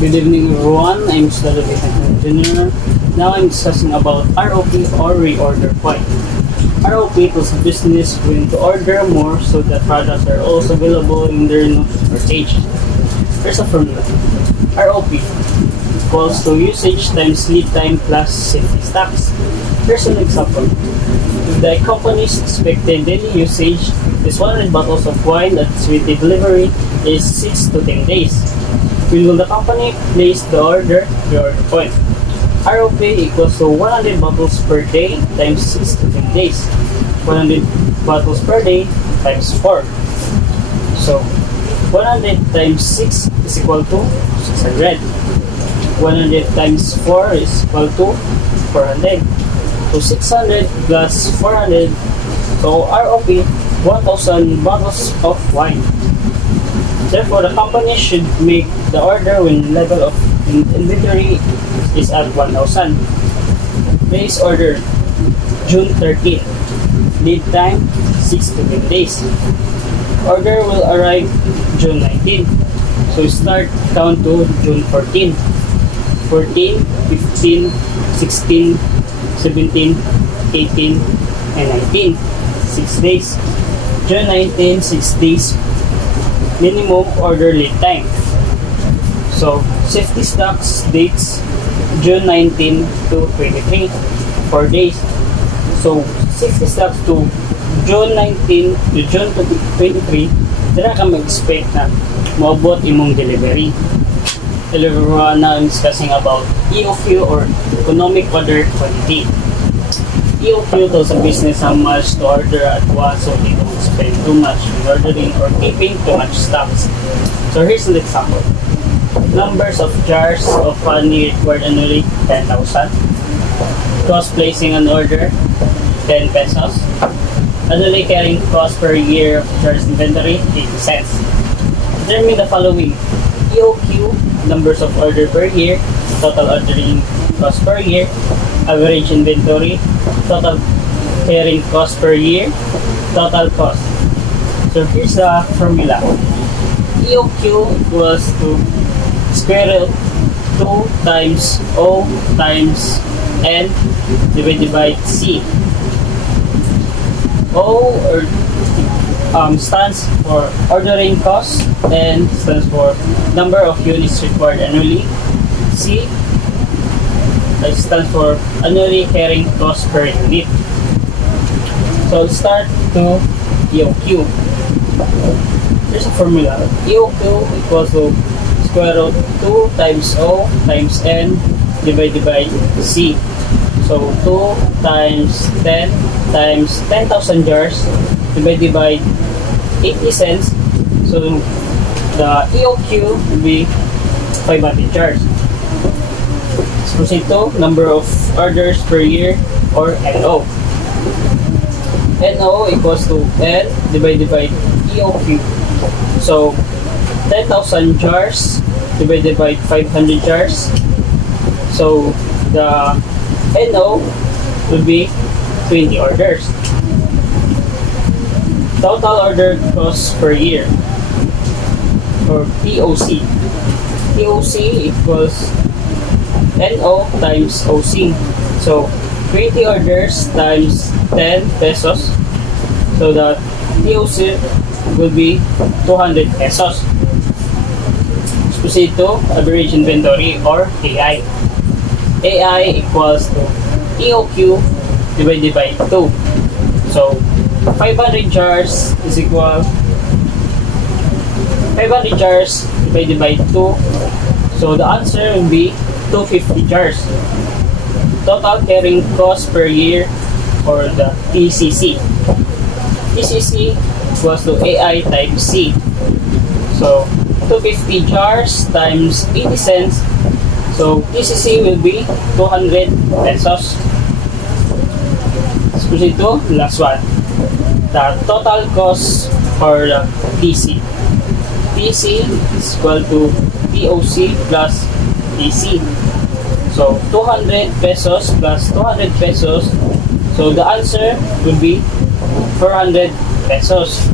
Good evening everyone, I'm Mr. Engineer. Now I'm discussing about ROP or reorder point. ROP is a business when to order more so that products are also available in their no shortage. Here's a formula. ROP equals to usage times lead time plus safety stocks. Here's an example. If the company's expected daily usage is 100 bottles of wine at sweetie delivery is 6 to 10 days. When will the company place the order? Reorder point. ROP equals to 100 bottles per day times 6 to 10 days. 100 bottles per day times 4. So 100 times 6 is equal to 600. 100 times 4 is equal to 400. So 600 plus 400. So ROP 1,000 bottles of wine. Therefore, the company should make the order when level of inventory is at 1,000. Place order June 13. Lead time 6 to 10 days. Order will arrive June 19. So start count to June 14. 14, 15, 16, 17, 18, and 19. 6 days. June 19, 6 days. Minimum order lead time. So, safety stocks dates June 19 to 23, 4 days. So, safety stocks to June 19 to June 23, dira ka mag-expect na maabot imong delivery. Hello everyone, now I'm discussing about EOQ or Economic Order Quantity. EOQ tells a business how much to order at once so they don't spend too much in ordering or keeping too much stocks. So here's an example. Numbers of jars of honey required annually 10,000. Cost placing an order 10 pesos. Annually carrying cost per year of jars inventory 80 cents. Determine the following: EOQ, numbers of order per year, total ordering cost per year, average inventory, total carrying cost per year, total cost. So here's the formula. EOQ equals to square root 2 times O times N divided by C. O stands for ordering cost, N stands for number of units required annually, C stands for annually carrying cost per unit. So start to EOQ. There's a formula. EOQ equals to square root 2 times O times N divided by C. So 2 times 10 times 10,000 jars divided by 80 cents. So the EOQ will be 500 jars. Let's proceed to number of orders per year or NO. NO equals to N divided by EOQ. So 10,000 jars divided by 500 jars. So the NO will be 20 orders. Total order cost per year or TOC. TOC equals NO times OC. So 20 orders times 10 pesos. So the TOC will be 200 pesos. Let's proceed to average inventory or AI. AI equals to EOQ divided by 2. So 500 jars is equal 500 jars divided by 2. So the answer will be 250 jars. Total carrying cost per year or the TCC. TCC equals to AI times C. So 250 jars times 80 cents. So TCC will be 200 pesos. Let's proceed to the last one. The total cost for the TC. TC is equal to TOC plus TC. So 200 pesos plus 200 pesos. So the answer will be 400 pesos.